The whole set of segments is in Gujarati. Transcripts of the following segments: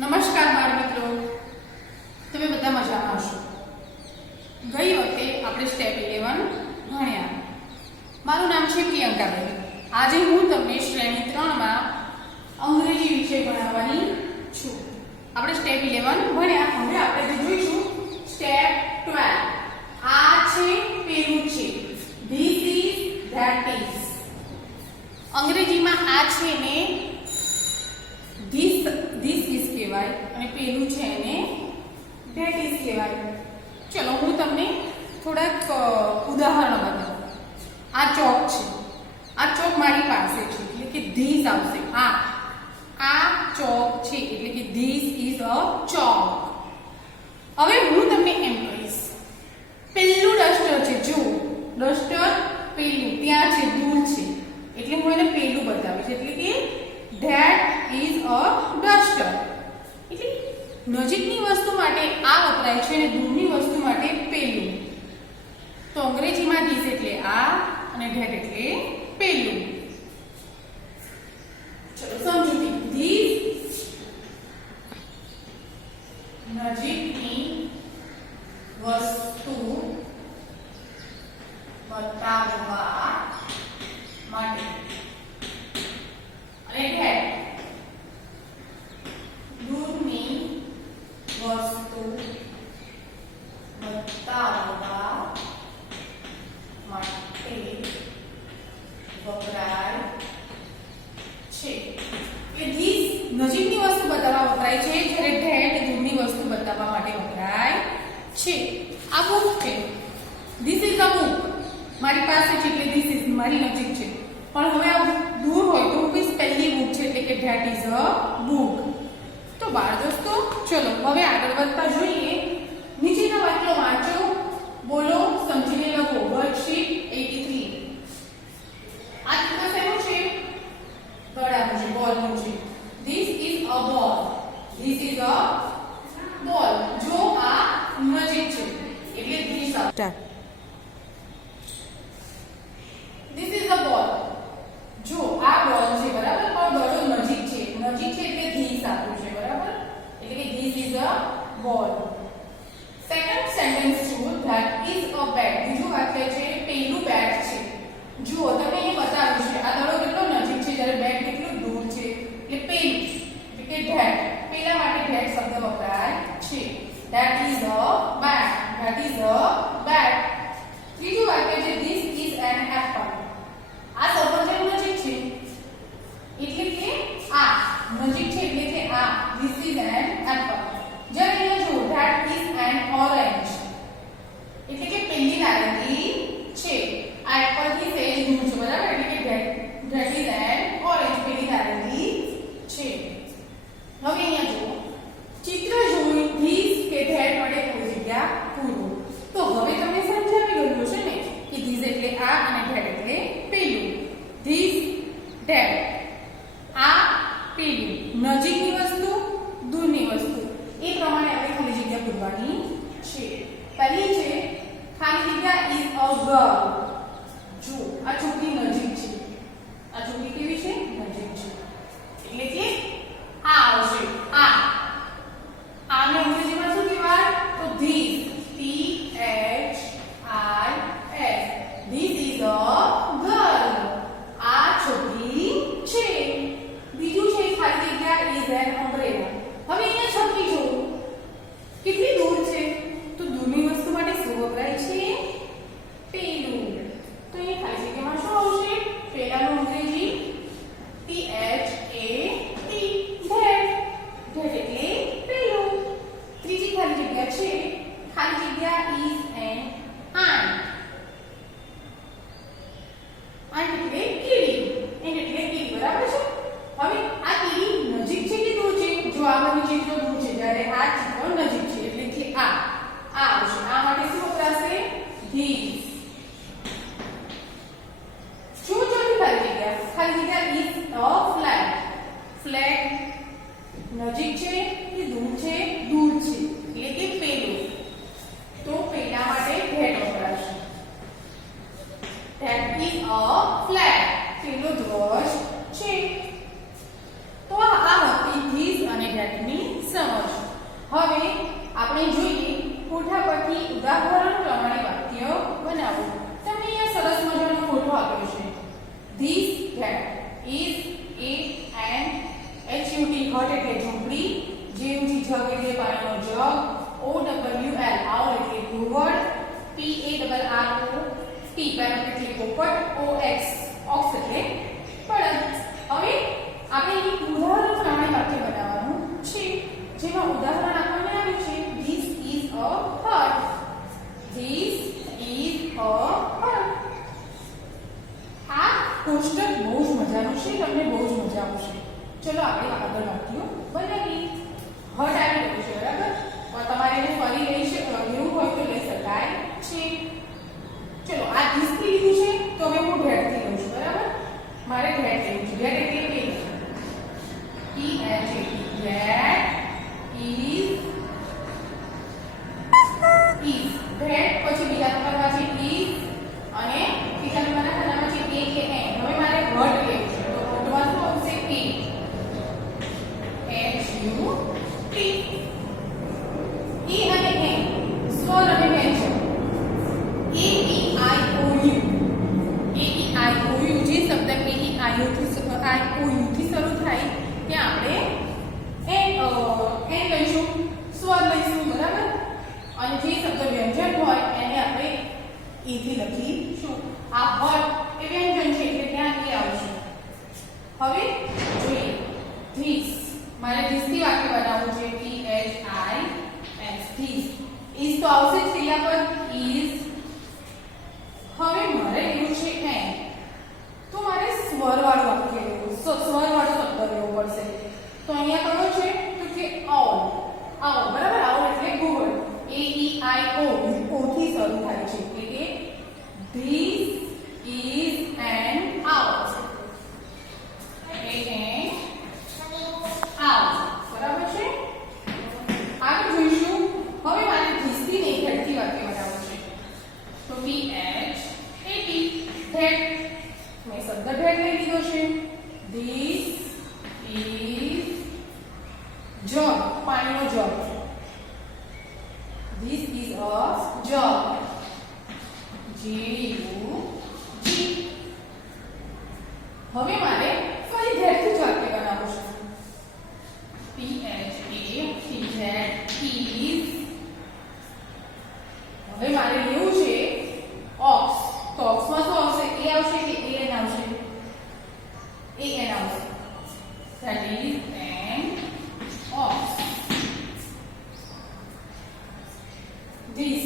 નમસ્કાર બાળ મિત્રો, તમે બધા મજામાં હશો. ગઈ વખતે આપણે સ્ટેપ 11 ભણ્યા. મારું નામ છે પ્રિયંકાબેન. આજે હું તમને શ્રેણી 3માં અંગ્રેજી વિષય ભણાવવાની છું. આપણે સ્ટેપ 11 ભણ્યા. હવે આપણે જોઈશું સ્ટેપ 12. આ છે, પેલું છે. This is, that is. અંગ્રેજીમાં આ છે ને ધીસ ઇઝ કહેવાય અને પેલું છે એને ધેટ ઇઝ કહેવાય. ચલો હું તમને થોડાક ઉદાહરણો બતાવું. આ ચોક છે, આ ચોક મારી પાસે છે એટલે કે ધીસ આવશે. આ ચોક છે એટલે કે ધીસ ઇઝ અ ચોક. હવે હું તમને એમ કહીશ, પેલું ડસ્ટર છે. જો ડસ્ટર પેલું ત્યાં છે, દૂર છે, એટલે હું એને પેલું બતાવીશ એટલે કે that is a duster. એટલે નજીકની વસ્તુ માટે આ વપરાય છે અને દૂરની વસ્તુ માટે પેલું. તો અંગ્રેજીમાં this એટલે આ અને that એટલે પેલું. ચલો સમજૂતી. this નજીકની વસ્તુ બતાવવા માટે અને that દૂરની વસ્તુ બતાવવા માટે વપરાય છે. એ ધીસ નજીકની વસ્તુ બતાવવા વપરાય છે, જ્યારે that દૂરની વસ્તુ બતાવવા માટે વપરાય છે. આ બુક છે. This is a book. મારી પાસે છે એટલે ધીસ ઇઝ મારી નજીક છે. પણ હવે આ દૂર હોય તો હું કહીશ પહેલી બુક છે એટલે કે ધેટ ઇઝ અ બુક. તો બાળ દોસ્તો, ચલો હવે આગળ વધતા જોઈએ. નીચેના વાક્યો વાંચો, બોલો, સમજીને લખો. વર્કશીટ 83. આ ચિત્ર શેનું છે? ગળાનું છે, બોલનું છે. ધીસ ઇઝ અ બોલ. ધીસ ઇઝ અ બોલ. જો આ નજીક છે એટલે ધીસ આવશે. ધીસ ઇઝ અ બોલ. જો આ બોલ છે, બરાબર, પણ ગળો નજીક છે. નજીક છે એટલે ધીસ આપ્યું છે, બરાબર, એટલે કે ધીસ ઇઝ અ બોલ. સેકન્ડ સેન્ટેન્સ શું? ધેટ ઇઝ અ બેટ. બીજું વાક્ય છે પેલું બેટ છે. જુઓ તમને અહીં બતાવ્યું છે આ દડો કેટલો નજીક છે જ્યારે બેટ કેટલું દૂર છે, એટલે પેલું એટલે કે ધેટ. પેલા માટે ધેટ શબ્દ વપરાય છે. That is a bat. That is a bat. ત્રીજું વાક્ય છે ધીસ ઇઝ એન એપલ. આ સફરજન નજીક છે એટલે કે આ નજીક છે એટલે કે આ ધીસ ઇઝ એન એપલ. જ્યારે અહીંયા જો ધેટ ઇઝ એન ઓરેન્જ એટલે કે પેલી નારંગી છે. આ એપલ થી સેજ દૂર છે, બરાબર, એટલે કે ધેટ ઇઝ એન ઓરેન્જ, પેલી નારંગી છે. હવે અહીંયા જો ચિત્ર જોઈ ધીસ કે ધેટ વડે કોઈ જગ્યા પૂરો. તો હવે તમને સમજાવી ગયું છે ને કે ધીસ એટલે આ અને ધેટ એટલે પેલું. This, that. આ પેલું. નજીકની વસ્તુ, દૂરની વસ્તુ. એ પ્રમાણે આપણે ખાલી જગ્યા પૂરવાની છે. પહેલી છે ખાલી જગ્યા ઇઝ અ ગર્લ. જો આ છોકરી નજીક છે. આ છોકરી કેવી છે? નજીક છે. એટલે કે આ આવશે. આને અંગ્રેજીમાં શું કહેવાય? તો this. THIS. This is a girl. આ છોકરી છે. બીજું છે ખાલી જગ્યા ઇઝ એન અમ્બ્રેલા. હવે અહીંયા છોકરી જો કેટલી દૂર છે, તો દૂરની વસ્તુ માટે શું વપરાય છે? પેલું. તો અહીંયા ખાલી જગ્યામાં શું આવશે? પેલાનું અંગ્રેજી THAT. ધેટ. ધેટ એટલે પેલું. ત્રીજી ખાલી જગ્યા છે, ખાલી જગ્યા ઇઝ એન આન્ટ. આન્ટ એટલે કીડી. એન્ટ એટલે કીડી, બરાબર છે. હવે આ કીડી નજીક છે કે દૂર છે? જો આ બની ચિત્ર દૂર છે, જ્યારે આ ચિત્ર નજીક છે એટલે કે આ આવશે. આ માટે શું વપરાશે? ધીસ. શું ચોથી ખાલી જગ્યા? ખાલી જગ્યા ઇઝ અ ફ્લેગ. ફ્લેગ નજીક છે કે દૂર છે? દૂર છે એટલે કે પેલું. તો પેલા માટે ધેટ વપરાશે. That is a flag. પેલો ધ્વજ છે. તો આ હતી ધીસ અને ધેટની અને જોઈએ કોઠા પરથી ઉદાહરણ પ્રમાણે વાક્ય બનાવો. તમને અહીંયા સરસ મજાનો ફોટો આપ્યો છે. This cat is a an hut hut એટલે ઝૂંપડી, jug જગ એટલે પાણીનો જગ, owl owl એટલે ઘુવડ, parrot parrot એટલે પોપટ, ox ox એટલે બળદ. હવે આપણે એક ઉદાહરણ પ્રમાણે વાક્ય બનાવવાનું છે જેમાં ઉદાહરણ આપવામાં આવ્યું છે this is a hut. This is a hut. આ કોષ્ટક બહુ જ મજાનું છે, તમને બહુ જ મજા આવશે. ચલો આપણે આગળ વાક્યો બનાવીએ. હટ આવી ગયું છે બરાબર, પણ તમારે એને ફરી લેવું હોય તો લઈ શકાય છે. ચલો આ ધીસ થી લીધું છે તો હવે હું ધેડ થી લઉં છું બરાબર. મારે ધેડ લેવું છે. ધેડ એટલે કે that is ધેડ પછી બીજા નંબરમાં છે is અને ત્રીજા નંબરના ખાનામાં છે a કે n. હવે મારે હટ લેવું છે તો હટમાં શું આવશે hut. e અને n સ્વર અને વ્યંજન. a e i o u જે શબ્દ a e i o થી શરૂ થાય ત્યાં આપણે n લઈશું, સ્વર લઈશું બરાબર. અને જે શબ્દ વ્યંજન હોય એને આપણે e થી લખીશું. આ હટ એ વ્યંજન છે એટલે ત્યાં એ આવશે. હવે જોઈએ ધીસ. મારે ધીસ થી વાક્ય બનાવવું છે this. ધીસ is તો આવશે ક્રિયા પર is. હવે મારે એવું છે n તો મારે સ્વર વાળું વાક્ય લેવું, સ્વર વાળો શબ્દ લેવો પડશે. તો અહીંયા કયો છે તો કે owl. owl બરાબર. owl એટલે ઘુવડ. a e i o o થી શરૂ થાય છે એટલે કે this is an owl. બરાબર છે. આગળ જોઈશું. હવે મારે ધીસ થી નહીં ધેડ થી વાક્ય બનાવવું છે તો ધેડ. મેં શબ્દ ધેડ લઈ લીધો છે. This is jug પાણીનો જગ. This is a jug. J-U-G. હવે મારે ફરી ધેડ થી જ વાક્ય બનાવવું છે. is. હવે મારે લેવું છે ox. તો ox માં શું આવશે? a આવશે કે an આવશે? an આવશે. That is an ox. This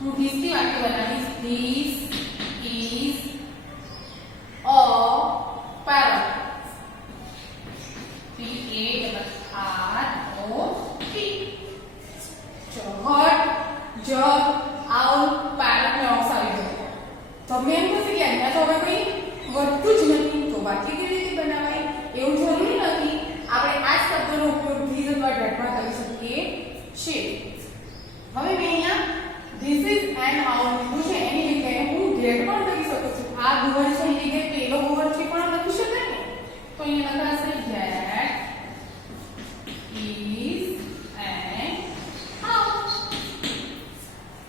હું this થી વાક્ય બનાવીશ. This is a parrot. P-A-R-R-O-T. ચલો હટ, જગ, આઉલ, parrot ને ઓક્સ આવી ગયો. તમે એમ કહો કે અહીંયા તો હવે કોઈ વધતું જ નથી તો વાક્ય કેવી રીતે બનાવાય? એવું જરૂરી નથી. આપણે આ જ શબ્દનો ઉપયોગ ધીસ અથવા ધેડમાં કરી શકીએ છીએ. હવે મેં અહીંયા this is an owl લીધું છે એની જગ્યાએ હું ધેડ પણ કરી શકું છું. આ ઘુવડ છે એની જગ્યાએ પેલો ઘુવડ છે પણ લખી શકાય ને. તો અહીંયા લખાશે that is an owl.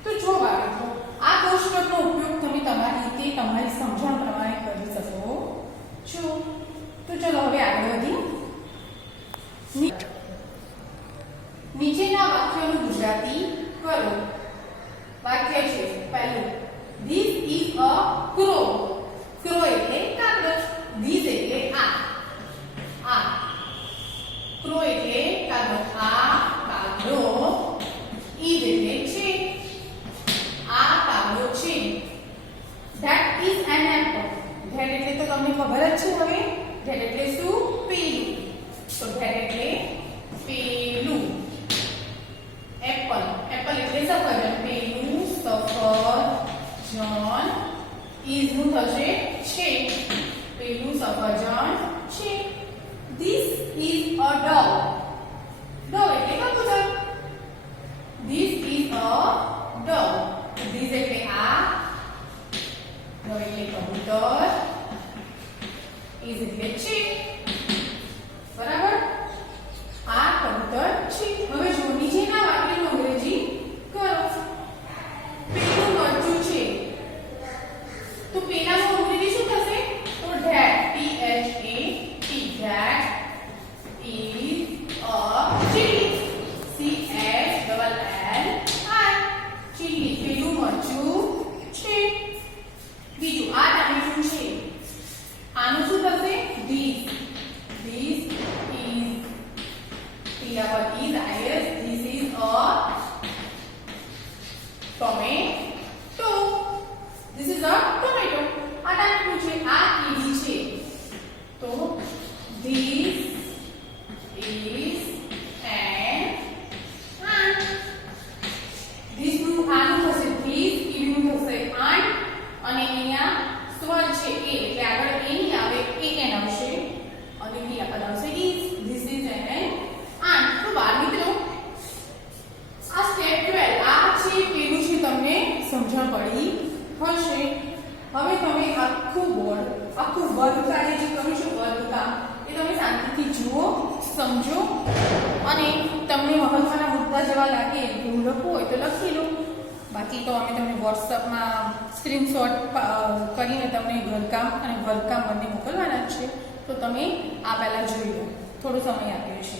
તો જો બાળકો આ કોષ્ટકનો ઉપયોગ તમે તમારી રીતે તમારી સમજણ પ્રમાણે કરી શકો છો. તો ચલો હવે આગળ વધીએ. નીચેના વાક્યોનું ગુજરાતી કરો. વાક્ય છે પહેલું this is a crow. crow એટલે કાગડ. this એટલે આ crow એટલે કાગડ. આ કાગડો. is એટલે છે. આ કાગડો છે. that is an apple. that એટલે તો તમને ખબર જ છે. હવે that એટલે શું? પેલું. તો that એટલે પેલું. apple. apple એટલે સફરજન. પેલું સફરજન. is નું થશે છે. પેલું સફરજન છે. this is a dog. dog એટલે કબૂતર. this is a dog. this એટલે આ. dog એટલે કબૂતર. is એટલે છે. બરાબર. આ કબૂતર છે. હવે જો નીચેના વાક્ય is a chili. CHLLI. Chilli પેલું મરચું છે. બીજું આ ટામેટું છે. આનું શું થશે? This is પેલા પર is is. This is a tomato. This is a tomato. આ ટામેટું છે. આ કીડી છે. તો this is an ant. this નું આનું થશે this, કીડીનું થશે ant, અને અહીંયા સ્વર છે એ, એટલે આગળ એ નહીં આવે, an આવશે અને ક્રિયાપદ આવશે is. this is an ant. તો બાળ મિત્રો આ સ્ટેપ 12 આ છે પેલું છે, તમને સમજણ પડી હશે. હવે તમે આખું બોર્ડ આખું વર્ગકાર્ય જે કર્યું છે વર્ગકામ એ તમે શાંતિથી જુઓ, સમજો અને તમને મહત્વના મુદ્દા જેવા લાગે એવું લખવું હોય તો લખી લો. બાકી તો અમે તમને વોટ્સઅપમાં સ્ક્રીનશોટ કરીને તમને ઘરકામ અને વર્ગકામ બંને મોકલવાના જ છે. તો તમે આ પહેલાં જોઈ લો, થોડો સમય આપ્યો છે.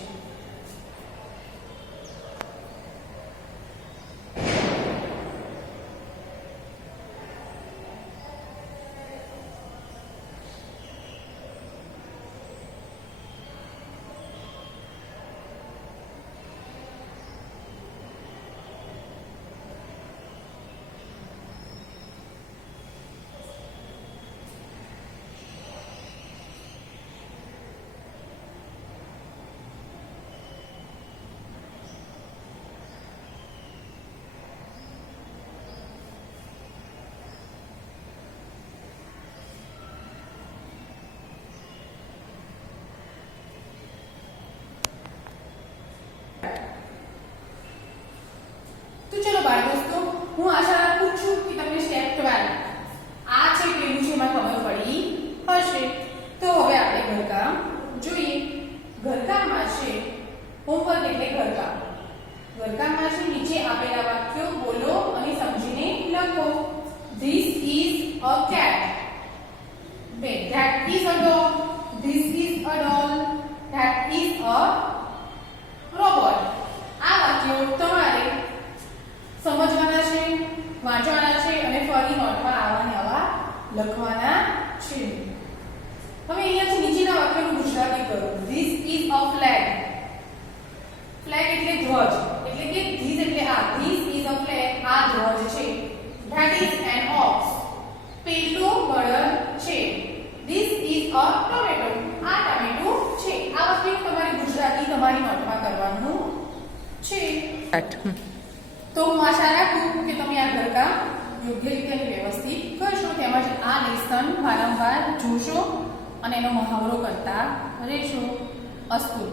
તો ચલો બાળ દોસ્તો, હું આશા રાખું છું કે તમને સ્ટેપ 12 આ છે પેલું છે એમાં ખબર પડી હશે. તો હવે આપણે ઘરકામ જોઈએ. ઘરકામમાં છે હોમવર્ક એટલે ઘરકામ. ઘરકામમાં છે નીચે આપેલા વાક્યો બોલો અને સમજીને લખો. This is a cat. That is a dog. This is a doll. That is a robot. આ વાક્યો તમારે સમજવાના છે, વાંચવાના છે અને ફરી નોટમાં આવા લખવાના છે. હવે અહીંયા નીચેના વાક્યનું ગુજરાતી કરો. This is a flag. Flag એટલે ધ્વજ, એટલે કે ધીસ એટલે આ. This is a flag. આ ધ્વજ છે. That is an ox. પેલું બળદ છે. This is a tomato. આ ટામેટું છે. આ વાક્યનું તમારે ગુજરાતી તમારી નોટમાં કરવાનું છે. તો હું આશા રાખું કે તમે આ ઘરકામ યોગ્ય રીતે અને વ્યવસ્થિત કરશો. તેમજ આ લેસન વારંવાર જોશો અને એનો મહાવરો કરતા રહેશો. અસ્તુ.